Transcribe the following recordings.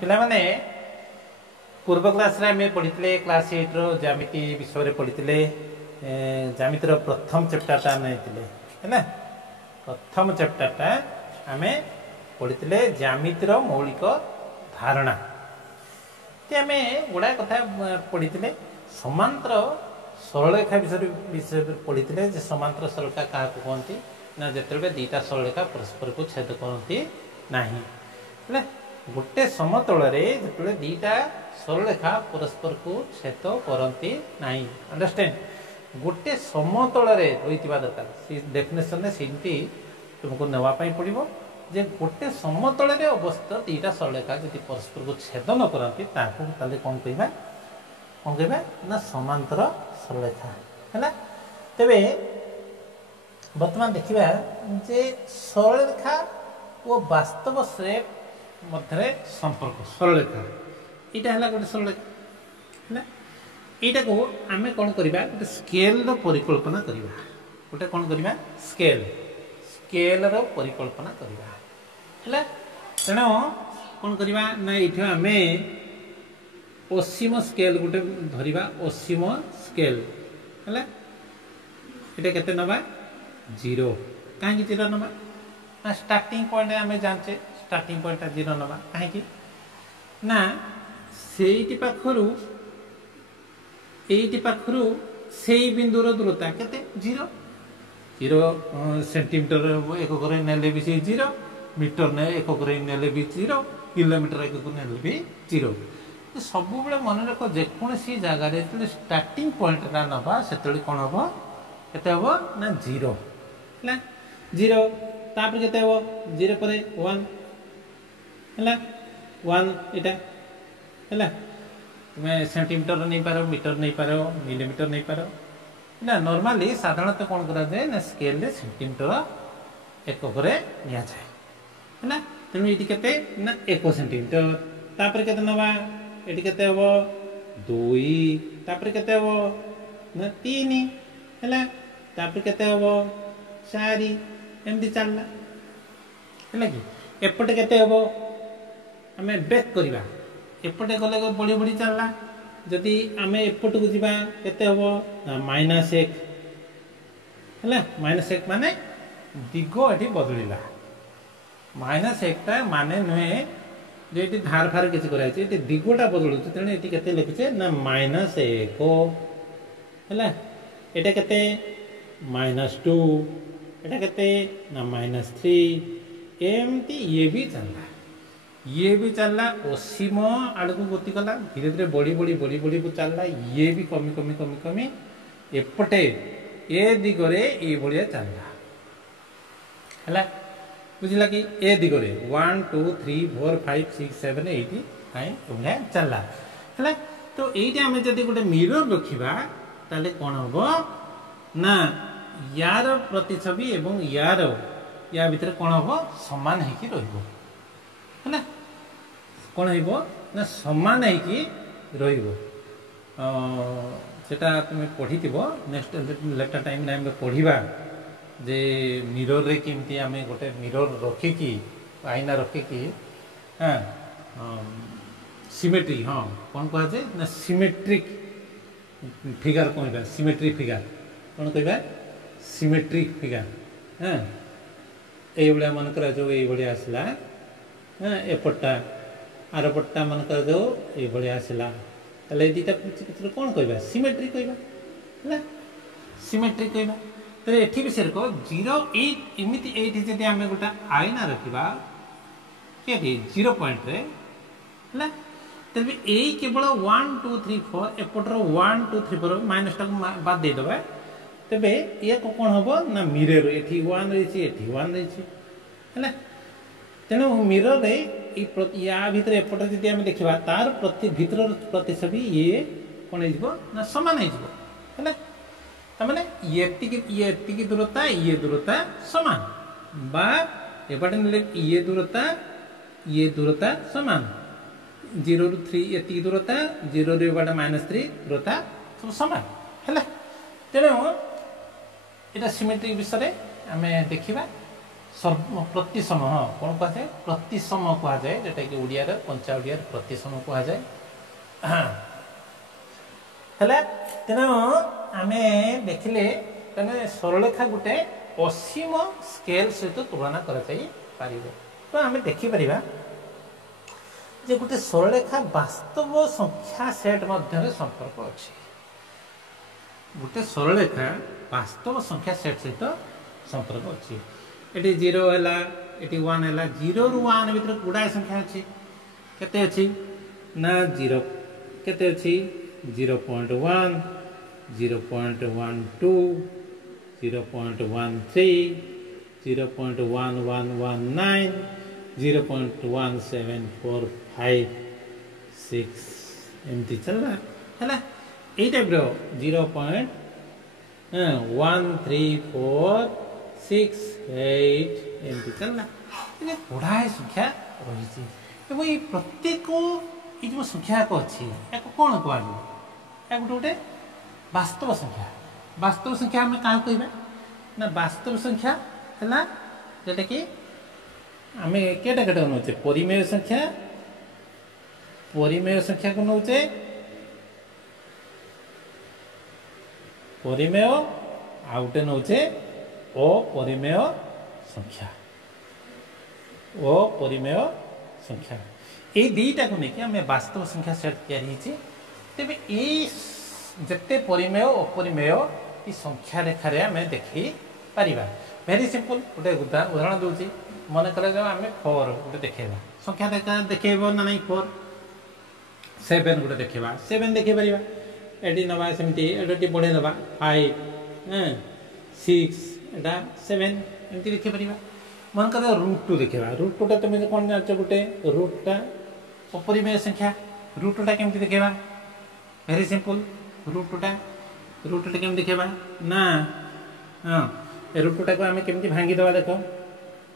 पिला माने पूर्व क्लास रे आम पढ़ी क्लास 8 रो ज्यामिति विषय पढ़ी ज्यामितिर प्रथम चैप्टर आम है प्रथम चैप्टर आम पढ़ी ज्यामितिर मौलिक धारणा आम गुड़ाए कथा पढ़ी समांतर सरलरेखा विषय पढ़ी समांतर सरलरेखा क्या कहती ना जिते दीटा सरलरेखा परस्पर को छेद करती ना गोटे समतल जो दीटा सरलरेखा परस्पर को छेद करती ना अंडरस्टैंड गोटे समतल होता दरकार डेफिनेशन से तुमको नापी पड़ो जे गोटे समतल अवस्थित दीटा सरलरेखा जब परस्पर को छेद न करती कौन कहवा ना समांतर सरलरेखा है तेरे बर्तमान देखा जे सरलरेखा और वास्तव श्रेप मध्य संपर्क सरलरेखा यहाँ है गोटे सरलरेखा है यहाँ को आम कौन करवा गोटे स्केल परिकल्पना करवा गोटे कौन करवा स्केल स्केल परिकल्पना करवा है तेणु कौन करवा ना ये आम असीम स्केल गोटे धरवा असीम स्केल है ये के नवा 0 कहीं 0 नवा ना स्टार्टिंग पॉइंट आम जानचे स्टार्टिंग पॉइंट 0 नवा कहीं ना से पाखरु से बिंदुर दूरता के 0 सेंटीमीटर एकक नेले भी 0 मीटर ने एकक नेले भी 0 किलोमीटर एकक नेले भी 0 सब मन रख जेकोसी जगार जो स्टार्टिंग पॉइंट नवा से कौन हम के हम ना 0 है 0 तापर के 0 पर 1 है 1 यहाँ है तुम्हें सेंटीमीटर नहीं पार मीटर नहीं पार मिलीमीटर नहीं पार ना नॉर्मली साधारणतः कौन करा जाए ना स्केल रे सेंटीमीटर एकक नि जाए है तेणु ये के ना 1 सेंटीमीटर तापर के नवा ये के हम 2 तापर के हम ना 3 है तापर के हम 4 एमती चलला है कि एपटे के हम आम बेक करवा एपटे गले बढ़ी बढ़ी चलला जदि आम एपट को जीवा केते हम -1 है -1 माने दिग ये बदलिला -1 माने नुहे जो ये धार फार किसी कराई दिगटा बदलू तेणु ये के लिखुचे ना -1 है ये के -2 ये के ना -3 एमती ये भी चलला असीम आड़ को गति कला धीरे धीरे बढ़ी बढ़ी बढ़ी बढ़ी को चलला ये भी कमी कमी कमी कमी एपटे ए दिगरे ये भाया चलला है बुझला कि ए दिगरे 1 2 3 4 5 6 7 8 भाया चलला है तो ये आम जब गोटे मिरर रखा ताले कौन हम ना यार प्रतिछवि एवं यार या भितर कौन हम समान है है कौन हो ना समान होटा तुम पढ़ी नेक्स्ट लेक्चर टाइम आम पढ़ा जे मिरर रे केमती आम गोटे मिरर रखिकी आईना रखिकी हाँ सिमेट्री हाँ कौन कहुए ना सिमेट्रिक फिगर कह सिमेट्रिक फिगर कौन कह सिमेट्रिक फिगर हाँ ये मनकर जो ये आसला हाँ एपटा आरपटा मनकर जो ये आसला ताले दीटा कौन कह सिमेट्री कह सिमेट्री कह तो ये भी से 0 8 एमती ये आम गोटे आईना रखा कि 0 पॉइंट रे है तेरे यही केवल 1 2 3 4 एपटर 1 2 3 4 माइनस बाद देदे तेरे ये कौन हम ना मिरर ये 1 रही है 1 रही है तेणु मिरर या भितर एपटे जब आम देखा तार भीतर प्रतिछवि ये कौन हो सामान है तमें ये दूरता सामान बा एपटे ने ये दूरता सामान 0 ରୁ 3 ये दूरता 0 ରୁ -3 दूरता सब सामान है तेणु यहाँ सिमेट्रिक विषय आम देखा प्रतिसम हाँ कौन कहुए प्रतिसम कहुए जोटा कि ओडिया पंचा ओडिया प्रतिसम कहुए है तेणु आम देखिले सरलरेखा गोटे असीम स्केल सहित तुलना कर तो आम देखिपर जे गोटे सरलरेखा वास्तव संख्या सेट मध्य संपर्क अच्छी गोटे सरलरेखा वास्तव संख्या सेट सहित संपर्क अच्छी ये 0 है ये 1 है 0 रु 1 भर गुड़ाए संख्या अच्छी केते अच्छी ना 0 केते अच्छी 0.1 0.12 0.13 0.1119 0.17456 एमती चलला है ये टाइप 0.1346 एमती चलला गुड़ाए संख्या रही ये प्रत्येक ये जो संख्या अच्छी या कौन कह गोटे वास्तव संख्या आम क्या कहवा ना वास्तव संख्या है जोटा कि आम केटा केटा नौचे परिमेय संख्या को नौचे परिमेय आउटे नौचे अपरिमेय संख्या ये दुईटा को लेकिन आम वास्तव संख्या सेट तैयारी तेरे जिते परिमेय अपरिमेय ये संख्या रेखार आम देखी पारिबा वेरी सिंपल गोटे उदाहरण दूसरी मन कर आम 4 गोटे देखा संख्या रेखा देखेब ना नहीं 4 7 गोटे देखा 7 देखे पार एटी नवा सेमती एटी बढ़े दबा 5 6 एटा 7 एमती देखे पार मन कर √2 देखा √2 तुम कौन जान गोटे √टा अपरिमेय संख्या √2 केमती देखा वेरी सिंपल √2 केमती देखा ना हाँ √2 को आम केमती भांगी दबा देख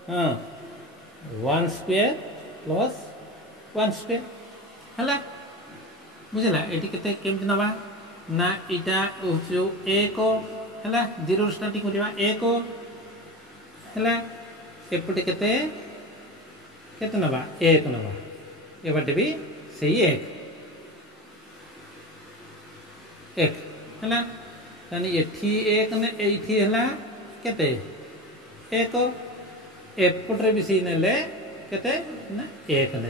हाँ 1 स्क्वायर प्लस 1 स्क्वायर है बुझला ये केमती नवा ना इटा हूँ 1 है 0 स्टार्टिंग करवा 1 है एपटे केते नवा 1 नवा एपटे भी सही 1 है एठी 1 ने एठी है केते 1 एपटे भी सी ने केते ना 1 ने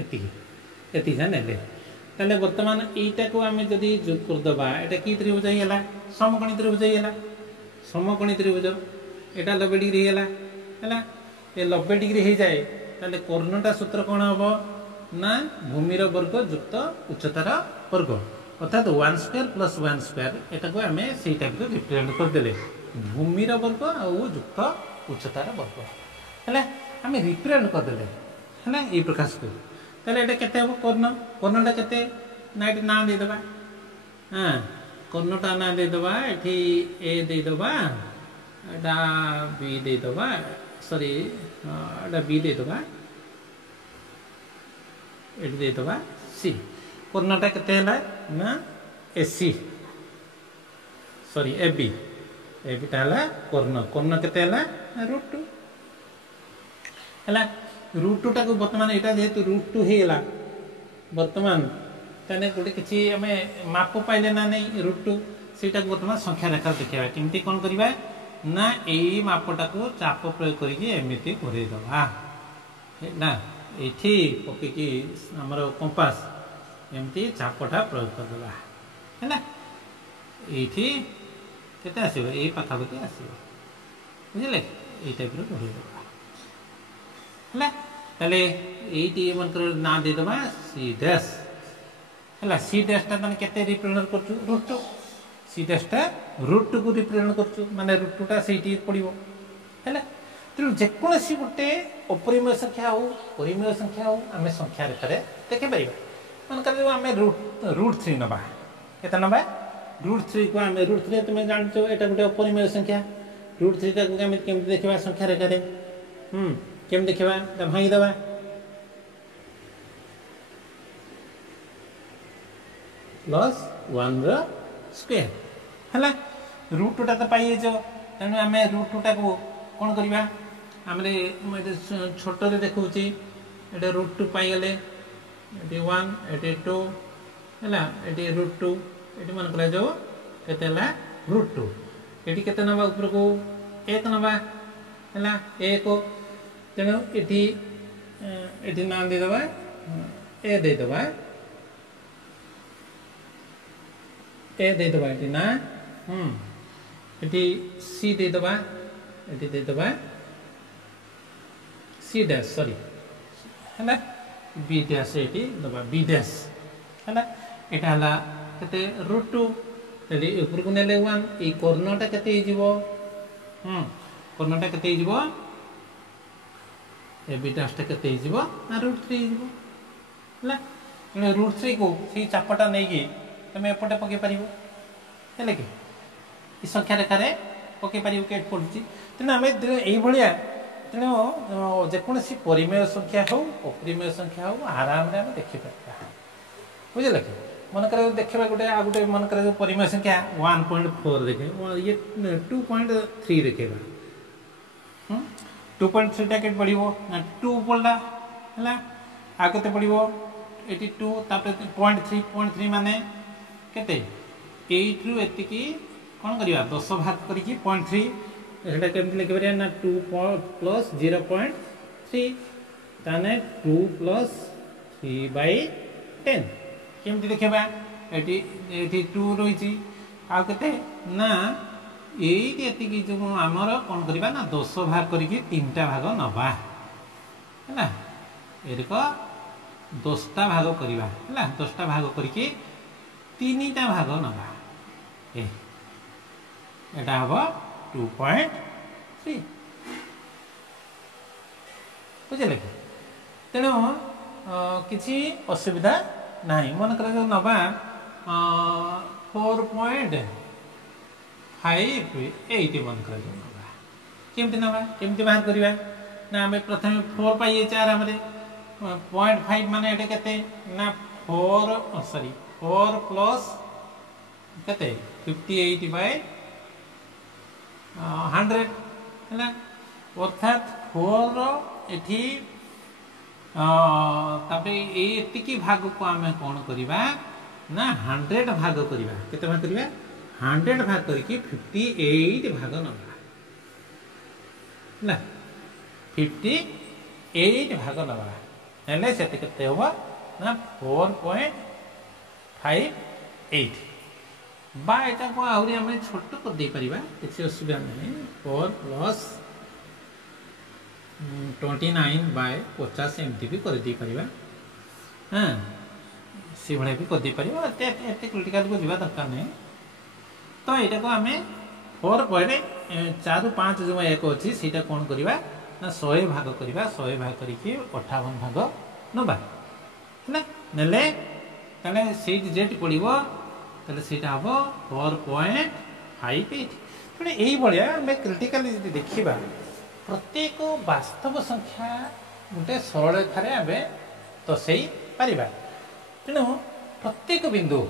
एति ने ताले वर्तमान एटा को आम जदि जोग करदबा एटा कि त्रिभुज है समकोणी त्रिभुज है समकोणी त्रिभुज एटा 90 डिग्री है ये 90 डिग्री हो जाए ताले कर्णटा सूत्र कौन हम ना भूमिर वर्ग युक्त उच्चतार वर्ग अर्थात 1 स्क्वायर प्लस 1 स्क्वायर एटा को आम से टाइप रिप्रेजेंट करदे भूमिर वर्ग आयुक्त उच्चतार वर्ग है आम रिप्रेजेंट करदे है ये प्रकाश को ताले एटा केते हम कर्णटा केते ना ये ना देदबा हाँ कर्णटा ना देदबा एठी ए देदबा एटा बी देदबा सॉरी एटा बी देदबा एटी देदबा सी कर्णटा केते हला ना एसी सॉरी एबी एबीटा हला कर्ण केते हला √2 हला √2 टाक बर्तमान यहाँ जेहेतु √2 होगा बर्तमान ताने गोटे किसी आम माप पाइले ना नहीं √2 से बर्तमान संख्या रेखा देखा केमती कौन करवा ना यही मापटा को चाप प्रयोग करमती घोरेदबा ना ये पकईकि आमर कंपास एमती चापटा प्रयोग करदे है ये केते आसो ये पाखापाखि आसो बुझे ये टाइप घोरेदबा है ताले ये मनकर ना देदबा सी डैश है सी डैशटा मैंने केते रिप्रेजेंट कर √2 सी डैशटा √2 को रिप्रेजेंट कर माने √2टा से पड़ो है तेणु जेकोसी गोटे अपरिमेय संख्या हो परिमेय संख्या हो आम संख्या रेखार देखी पार मन कर आम √3 नवा केते नवा √3 को आम √3 तुम जान यहाँ गोटे अपरिमेय संख्या √3 टाक केमती देखा संख्या रेखार केम देखा भांगी दबा प्लस 1 स्क्वायर है √2 तो पाई तेणु आम √2 टाक कौन करवा आमरे छोट देखा ये √2 पाईगले ये 1 ये 2 है ये √2 ये मन कर जो के √2 ये के नवा ऊपर को 1 नवा है 1 तेणु ये ना देदबा ए देदबा ए देदबा ये ना ये सी देदबा ये देदबा सी डैश सॉरी है बी डैश ये दबा बी डैश है यहाँ है के √2 तेरे ऊपर को नेले 1 ये कर्णटा केते जीवो कर्णटा केते जीवो ए बी डैश टा केते जीवो ना √3 जीवो है √3 को सी चापटा नहीं की तुम एपटे पके पारिबो है कि ई संख्या रेखा रे पके पारिबो के पड़ुची तेना हमें एई भलिया तेणु जेकोसी परिमेय संख्या हो अपरिमेय संख्या हो आराम से देखिए बुझे कि मन कर देखा गोटे आ गए मन कर परिमेय संख्या 1.4 देखे ये 2.3 देखेगा 2.3 टा के पड़ो ना 2 पड़ा है आगे पड़ो ये 2 0.3 माने केते 8 रु एतिकी कौन करवा 10 भाग करके 0.3 এটা কেমতি লিখি পারিয়া না 2 প্লাস 0.3 তানে 2 প্লাস 3/10 কেমতি দেখবা এটি এটি 2 রইছি আর কেতে না এইটি এতিকি যে আমার কোন করিবা না 10 ভাগ করিকি তিনটা ভাগ নবা हैला এরক 10টা ভাগ করিবা हैला 10টা ভাগ করিকি তিনটা ভাগ নবা এটা হবে 2.3 बुझे कि तेणु किसी असुविधा ना मन कर नवा 4.58 मन कर केमती नवा केमती बाहर करवा ना आम प्रथम 4 पाई 0.5 माने एटे केते ना 4 सॉरी 4 प्लस केते 58/100 है अर्थात 4 एठी एतिकी भाग को आम कौन करवा ना 100 भाग करवा केते भाग करवा 100 भाग करके 58 भाग नवा है 58 भाग नवा हेले सेते केते होबा ना 4.58 बा एटा को आउरी हम छोट कर दे परिबा किसी असुविधा नहीं 4 प्लस 29/50 एमती भी कर दे परिबा हां से भले भी कर दे परिबा एते क्रिटिकल को जीवा दरकार नहीं तो एटा को हमें 4 परे 4 5 जो एक अछि सीटा कोन करबा ना 100 भाग करबा 100 भाग करके 58 भाग नबा है नेले तले सीट जेट पड़िबो तले सीटा हम 4.58 तेणु यही आम क्रिटिकाली देखा प्रत्येक वास्तव संख्या गोटे सरल रेखार आम दसई पार तेणु प्रत्येक बिंदु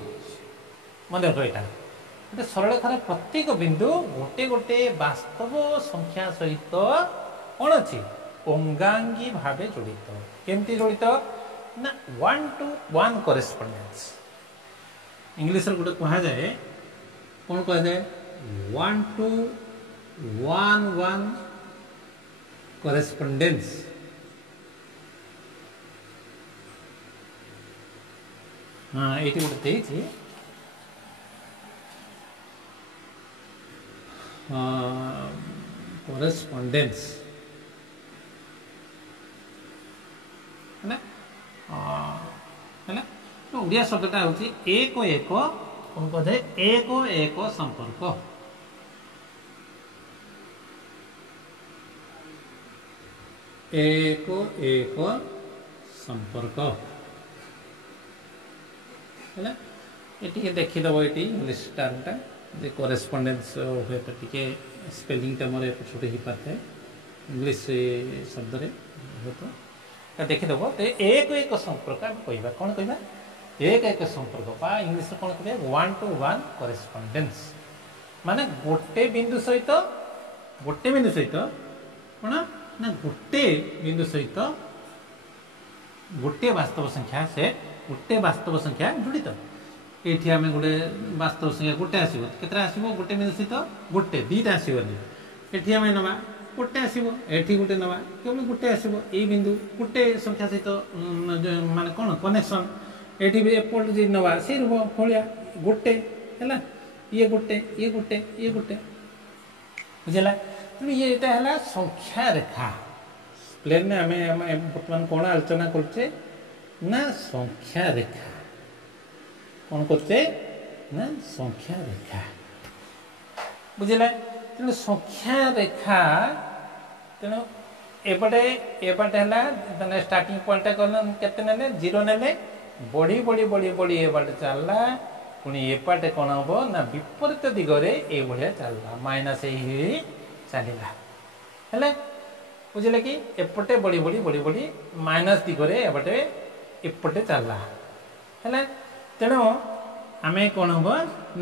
मन रख यहाँ गोटे सरल रेखार प्रत्येक बिंदु गोटे गोटे वास्तव संख्या सहित कौन अच्छी अंगांगी भाव जड़ित केमती जड़ित ना 1-to-1 करेस्पॉन्डेंस इंग्लिश गोटे कह जाए कौन कह जाए 1-to-1 करेस्पॉन्डेंस हाँ ये गोटे देती करेस्पॉन्डेंस है ना तो ओडिया शब्दटा हूँ एक एक कौन कहे एक एक संपर्क एक एक संपर्क है ये देखीदब ये इंग्लीश टर्मटा जे करेस्पॉन्डेंस हुए तो टी स्पेलिंगटा मोर एपट हो पाता है इंग्लीश शब्द हुए तो देखीदब तो एक एक संपर्क आम कह कौन कह एक एक संपर्क इंग्लीश कौन कह 1-to-1 करेस्पॉन्डेंस माने गोटे बिंदु सहित कौन ना गोटे बिंदु सहित गोटे वास्तव संख्या से गोटे वास्तव संख्या जोड़ित ये आम गोटे वास्तव संख्या गोटे आसो के गोटे बिंदु सहित गोटे दीटा आसबनी ये आम नवा गोटे आसो ये गोटे नवा केवल गोटे आसो ये बिंदु गोटे संख्या सहित माने कौन कनेक्शन ये एपट जी नवा से रूप भाया गोटे है ये गोटे ये गोटे ये गोटे बुझेगा तेणु ये है संख्या रेखा प्लेन में आम बर्तमान कौन आलोचना करचे ना संख्या रेखा कौन करचे ना संख्या रेखा बुझेगा तेणु संख्या रेखा तेणु एपटे एपटे है स्टार्टिंग पॉइंट केते नेले 0 नेले बढ़ी बढ़ी बढ़ी बढ़ी एपटे चलला पुणी एपटे कौन हम ना विपरीत दिगरे ये भाया चलला माइनस चलला है बुझे कि एपटे बढ़ी बढ़ी बढ़ी बढ़ी माइनस दिगरे एपटे एपटे चलला है तेणु आम कौन हम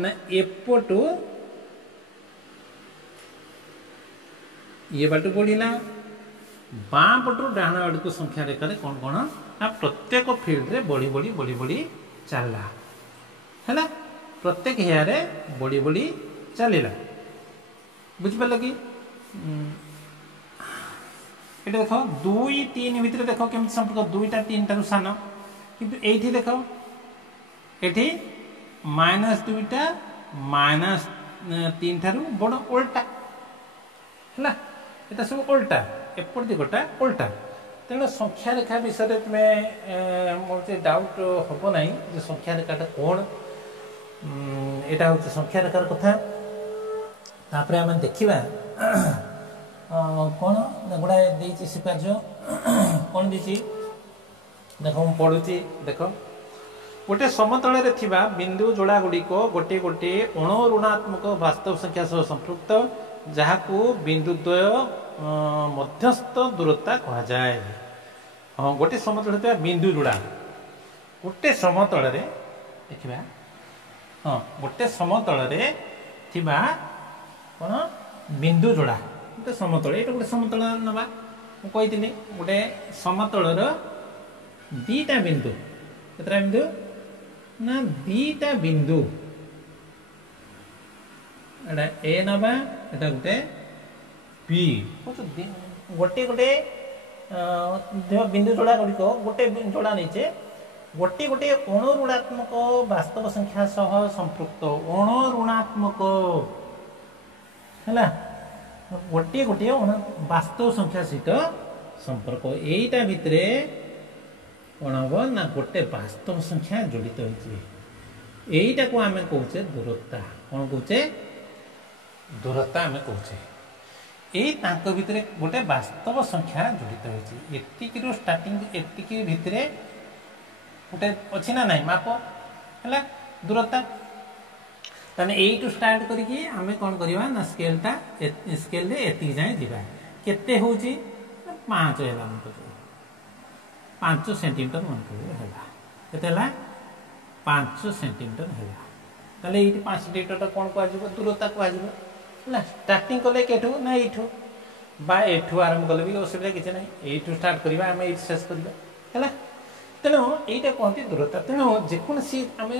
ना एपटू ये बाटू बढ़ला बाँ पटू डाण आड़ को संख्या रेखा कौन कौन ना प्रत्येक फील्ड रे बढ़ी बढ़ी बढ़ी बढ़ी चलला है प्रत्येक हेयर बढ़ी बढ़ी चलला बुझिपार कि ये देख 2 3 भितर देख केमती संपर्क 2टा 3 टारू सान किंतु एठी देख एठी -2टा -3 ठारू बड़ उल्टा है ये सब उल्टा एपट दिगटा उल्टा तेणु संख्या रेखा विषय तुम्हें मोटे डाउट हम ना जे संख्या रेखाटा कौन यहाँ हूँ संख्या रेखार कथा तापर आम देखा कौन गुड़ाए देती स्वीकार्य कौन देती देख मुझे पढ़ुची देख गोटे समतल बिंदु जोड़ा गुड़िक गोटे गोटे अण ऋणात्मक वास्तव संख्या सह संपृक्त जहां बिंदुद्वय मध्यस्थ दूरता कह जाए। हाँ गोटे समतल बिंदु जोड़ा गोटे समतल देखा हाँ गोटे समतल कौन बिंदु जोड़ा गोटे समतल ये गोटे समतल नवा मुझे गोटे समतल दीटा बिंदु केतटा बिंदु ना दीटा बिंदु एटा ए नवा एटा गोटे बी गोटे गोटे बिंदु जोड़ा गुड़िक गोटे जोड़ा नहीं गोटे गोटे अण ऋणात्मक वास्तव संख्या सह संपृक्त अण ऋणात्मक है गोटे गोटे वास्तव संख्या सहित संपर्क यहीटा भितर कौन हम ना गोटे वास्तव संख्या जड़ित होईटा को आम कहे दूरता कौन कहे दूरता आम कहे यही भितर गोटे वास्तव संख्या जड़ित होती स्टार्टिंग एतिकी भितर गोटे अच्छी ना ना माप है दूरता ताने यू स्टार्ट करके आम कौन करवा ना स्केलटा स्केल एति जाए जावा केते हूँ 5 है 5 सेंटीमीटर मन के 5 सेंटीमीटर है ताले ये 5 सेंटीमीटर कौन कह दूरता कह स्टार्टिंग कले केठू ना यू बा एठू आरंभ कले भी असुविधा किसी ना यू स्टार्ट करवा आम ये शेष करवा तेणु यहीटा कहते दूरता तेणु जेकोसी आम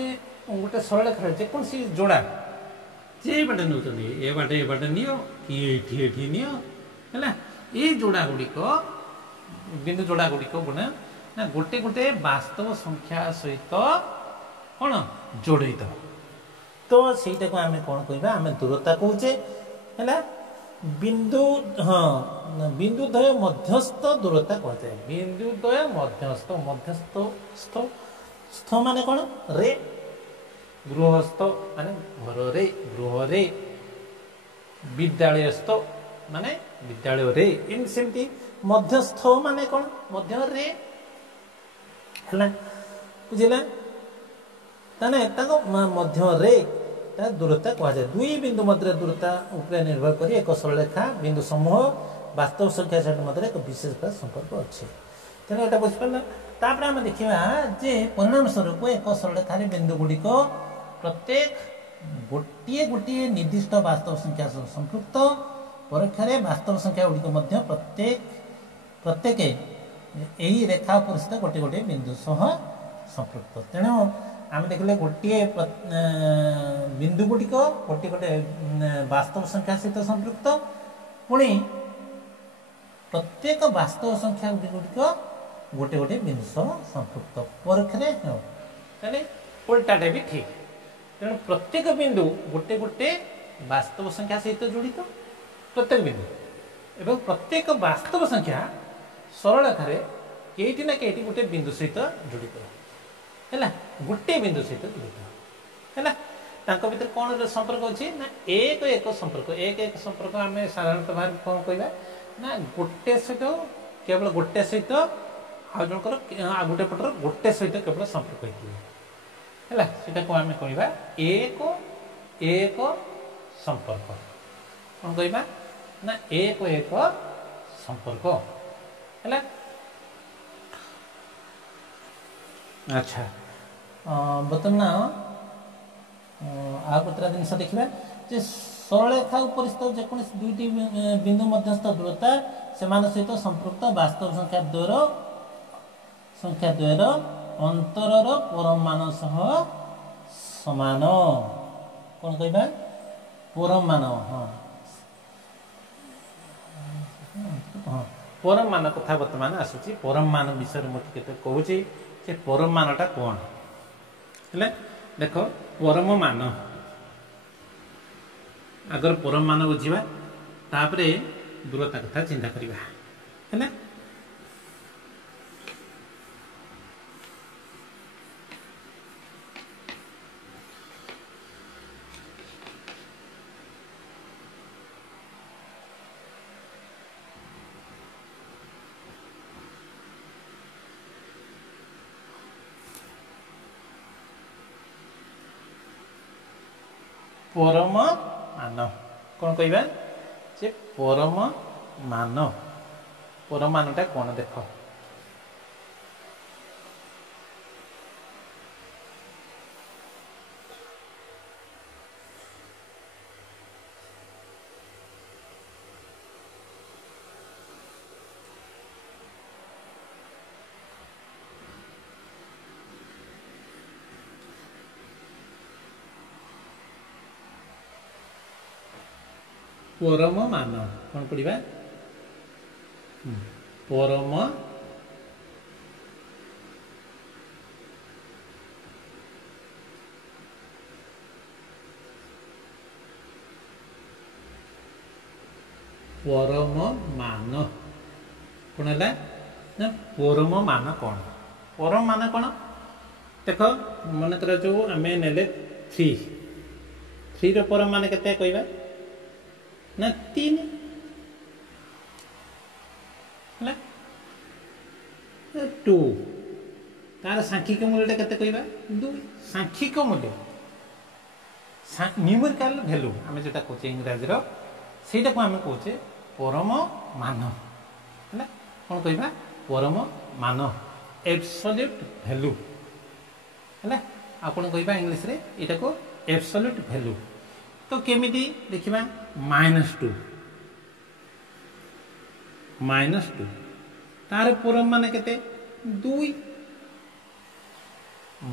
गोटे सरल रेखा जेकोसी जोड़ा जे बाटे नौ ए बाटे नियो कि ये नियो है ये जोड़ा गुड़िक बिंदु जोड़ा गुड़िक गुण ना गोटे गोटे वास्तव संख्या सहित कौन जोड़ित तो सहीटा को आम कौन कह आम दूरता कहे है बिंदु हाँ बिंदुद्वय मध्यस्थ दूरता कहते हैं बिंदुद्वय मध्यस्थ मध्यस्थ स्थ स्थ माने कौन रे गृहस्थ माने घर रे गृह रे विद्यालयस्थ माने विद्यालय रे इन सेमती मध्यस्थ माने कौन मध्य रे है बुझेगा ताने मध्य रे दूरता कह जाए दुई बिंदु मध्य दूरता उपरे निर्भर कर एक सरल रेखा बिंदु समूह वास्तव संख्या सेट मध्य एक विशेष संपर्क अच्छे तेना यहाँ बुझिपार तापर आम देखा जे परिणाम स्वरूप एक सरल रेखार बिंदु गुड़िक प्रत्येक गोटे गोटे निर्दिष्ट वास्तव संख्या संपृक्त परीक्षा वास्तव संख्या गुड़िक प्रत्येक प्रत्येक यही रेखा पर स्थित गोटे गोटे बिंदु सह संपृक्त तेणु आम देखिले गोटे बिंदु गुड़िक गोटे गोटे वास्तव संख्या सहित संपृक्त पुणी प्रत्येक वास्तव संख्या गुड़िक गोटे गोटे बिंदु सह संपृक्त परोक्षरे ताले उल्टाटे भी ठीक तेणु प्रत्येक बिंदु गोटे गोटे वास्तव संख्या सहित जड़ित प्रत्येक बिंदु एवं प्रत्येक वास्तव संख्या सरल रेखारे कईटी ना कईटी गोटे बिंदु सहित जड़ित है गोटे बिंदु सहित जड़ित है भर कौन संपर्क अच्छी ना एक एक संपर्क आम साधारणतः भाव कौन कहवा ना गोटे सहित केवल गोटे सहित आ जनकर गोटे पटर गोटे सहित केवल संपर्क है को आम कहवा एक एक संपर्क कौन कहवा ना एक एक संपर्क है। अच्छा बर्तमान आ गोटे जिन देखा जे सरलरेखा उपर स्थित जेकोसी दुईटी बिंदु मध्यस्थ दूरता से सहित संपृक्त वास्तव संख्या द्वयर अंतरर परम मान सह समान कौन कहबा परम मान हाँ हाँ परम मान कथा बर्तमान आसूची परम मान विषय मुझे कहूँ से परम मानटा कौन है देख परम मान आगर परम मान बुझा तापर दूरता कथा चिंता करवा है परम मान कौन कहबा जे परम मानटा कौन देख परम मान कौन पढ़ा परम परम मान कौन है ना परम मान कौन परम मान कौन देख मन कर जो आम ने 3 परम मान के कहवा ना 3 है 2 तार सांख्यिक मूल्य के कहवा 2 सांख्यिक मूल्य न्यूमेरिकल वैल्यू आम जो कहे इंग्राजी सेटा को आम कहे परम मान है कौन कहवा परम मान एब्सोल्यूट वैल्यू है आपन कहवा इंग्लिश रे एटा को एब्सोल्यूट वैल्यू तो केमिति देखिबा -2 तार परम मान केते 2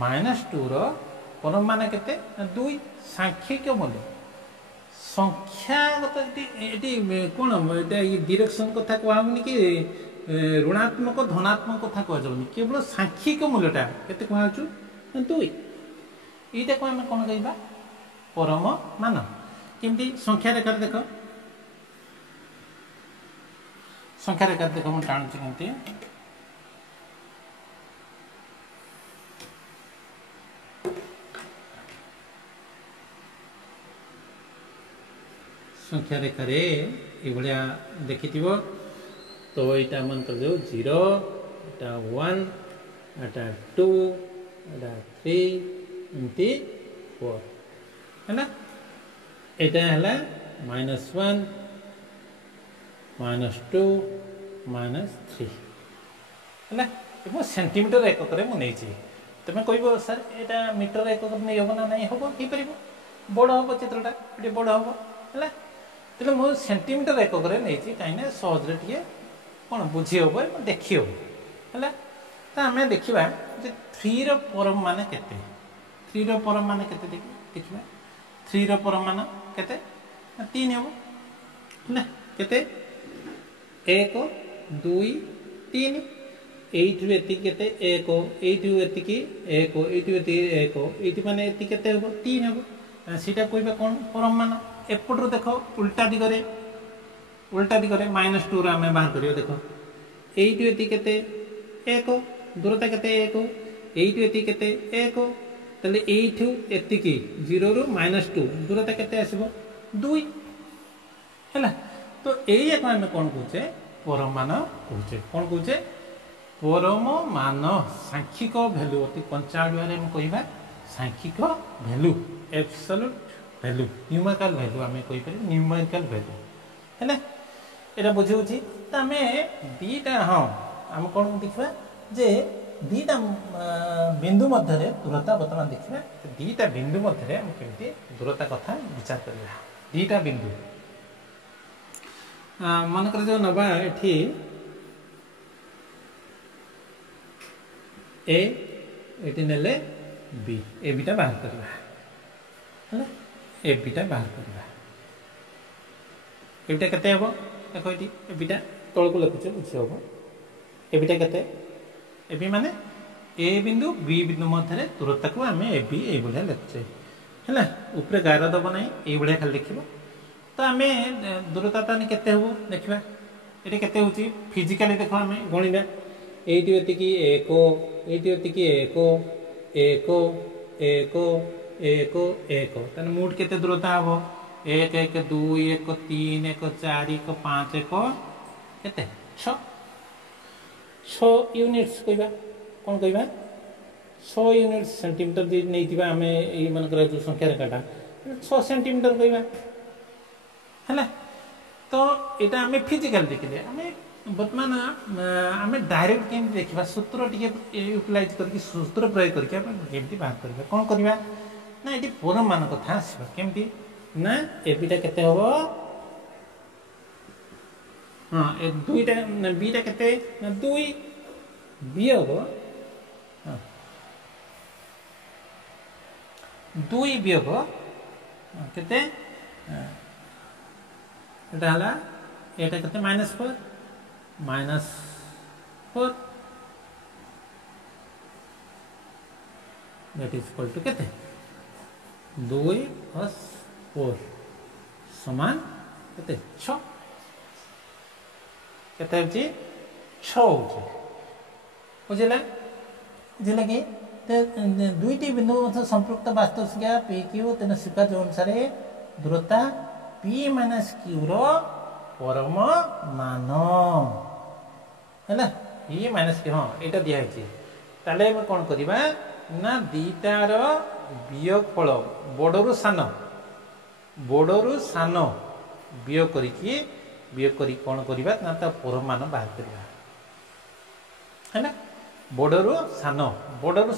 -2 रो परम मान केते 2 सांख्यिक मूल्य संख्यागत एटी कोन एटा डायरेक्शन कथा कहबनी कि ऋणात्मक धनात्मक कथा कह जाउनी केवल सांख्यिक मूल्यटा केते कहउछु 2 एटा को हम कोन कहबा परम मान केमती संख्या रेखा देख संख्या रेखा देख मुझे टाणुची केमती संख्या रेखा रे ये देखि तो यहाँ मन कर जो 0 एटा 1 एटा 2 एटा 3 एमती 4 है ना एटा है -1 -2 -3 है ना सेंटीमीटर एकक मुझे तुम कह सर यहाँ मीटर एकक नहीं हम ना नहीं हम हो पार बड़ हम चित्रटा ये बड़ हम है तेज मुझे सेंटीमीटर एकक नहीं कहीं सहजरे टे कौन बुझी हम देखी हम है तो आम देखा जे 3 परम मान केते 3 परम मान केते देखिए 3 परम मान केते 3 हम है केते 1 2 3 एठू एति केते 1 एठू एति 1 एठू एति 1 एठी माने एति केते हो 3 हो सीटा कहबा कोन परम मान एपटरो देखो उल्टा दिगरे -2 रा हमें बाहर करियो देखो एठू एति केते 1 दूरता केते 1 एठू एति केते 1 तले एठू एति की 0 रु -2 दूरता केते आसीबो 2 हैला तो एया को हमें कोन कहूचे परम मान कहूचे कोन कहूचे परम मान सांख्यिक भैल्यू अति कंचाड़ुआ कहवा सांख्यिक value absolute value numerical value आम कहीपर न्यूमेरिकल भैल्यू है यहाँ बुझे तो आम दीटा हाँ आम कौन देखा जे दीटा बिंदु मध्य दूरता बर्तमान देखा दीटा बिंदु मध्य आम केमती दूरता कथा विचार करवा दीटा बिंदु मनकर जो नवा एठी एटी नेले बी ए बीटा बाहर करवा है ए बीटा बाहर करवा एटा केते हबो देखो एटी ए बीटा तळ को लिखुछ बुझी हबो ए बीटा केते ए बी माने ए बिंदु बी बिंदु मध्य दूरता को आमे ए बी ए बढिया लिखछे हैला ऊपर गार दब नै ए बढिया खाली लिखिबो तो आमे दूरता ताने केते हबो देखबा एटी केते होची फिजिकली देखो आमे गणिबा एटी एति की 1 एटी एति की 1 1 1 1 1 तने मूड केते दूरता हबो 1 1 2 1 3 1 4 1 5 1 केते 6 यूनिट्स कहबा कोन कहबा 6 यूनिट सेंटीमीटर दी नैतिबा हमें ई मन करे जो संख्या रेखाटा 6 सेंटीमीटर कहबा हैला तो एटा हमें फिजिकल देखिले हमें वर्तमान आम डायरेक्ट केमती देखा सूत्र टी यूटिलाइज करके सूत्र प्रयोग करके केमती बाहर करवा कौन करवा ना ये परम मान कथा आसवा केमती ना एबिटा केते हबो हाँ ए दुईटा बीटा केते ना 2 बी हबो 2 बी हबो केते एटा हला एटा केते -4 that is equal to केते 2 + 4 समान केते 6 केते होची 6 होची बुझिला बुझिला कि दुईटी बिंदु मध्य संपृक्त वास्तव संख्या p q तेन स्वीकार जो अनुसार दूरता p - q रो परम मान है ई माइनस की हाँ यहाँ दिखाई ताले कौन करवा ना दीटार वियोगफल बड़रू सान वियोग करी कौन करवा ना ता परम मान बाहर करवा है बड़रू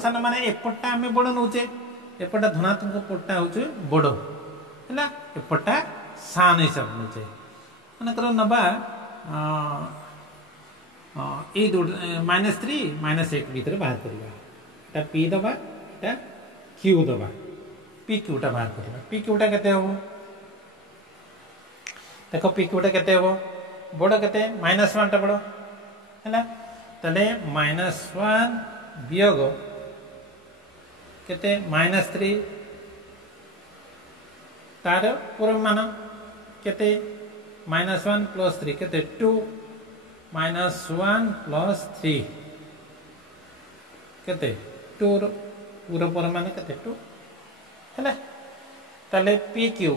सान माने एपटा आम बड़ नौचे एपटा धनात्मक पट्टा हूँ बड़ है एपटा सान हिसाब नौचे मनकर नवा -3 -1 भीतर बाहर करवा एटा पी दबा एटा क्यू दबा पी क्यूटा बाहर करवा पी क्यूटा केते हो देखो पी क्यूटा केते हो बड़ केते -1 टा बड़ हैला तले -1 वियोग केते -3 तार परम मान केते -1 + 3 केते 2 -1 + 3 केते 2 पूरा परमान केते 2 हैला ताले पी क्यू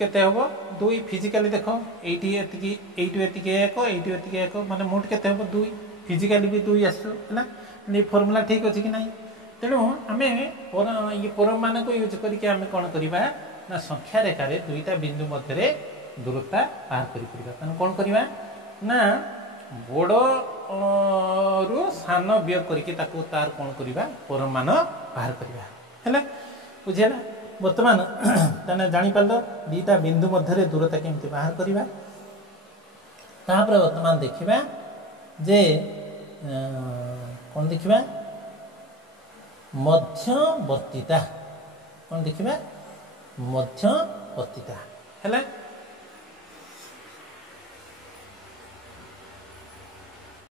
केते होबो 2 फिजिकली देखो 80 एतिकी 8 एतिकी 1 80 एतिकी 1 माने मोट केते होबो 2 फिजिकली भी 2 आसो हैला ने फार्मूला ठीक अछि कि नाही तेणु आमे ये परम मान को यूज करके आमे कोन करबा ना संख्या रेखा रे दुईटा बिंदु मध्य रे दूरता बाहर करी परिबा तन कोन करबा ना बड़ रु सान वियोग करके ताको तार कोन करबा परम मान बाहर करबा हैला बुझिला वर्तमान तने जानि पालो दीटा बिंदु मध्य रे दूरता केमती बाहर करबा तापर वर्तमान देखिबा जे कौन देखा मध्यवर्तीता कौन देखा मध्यवर्तीता है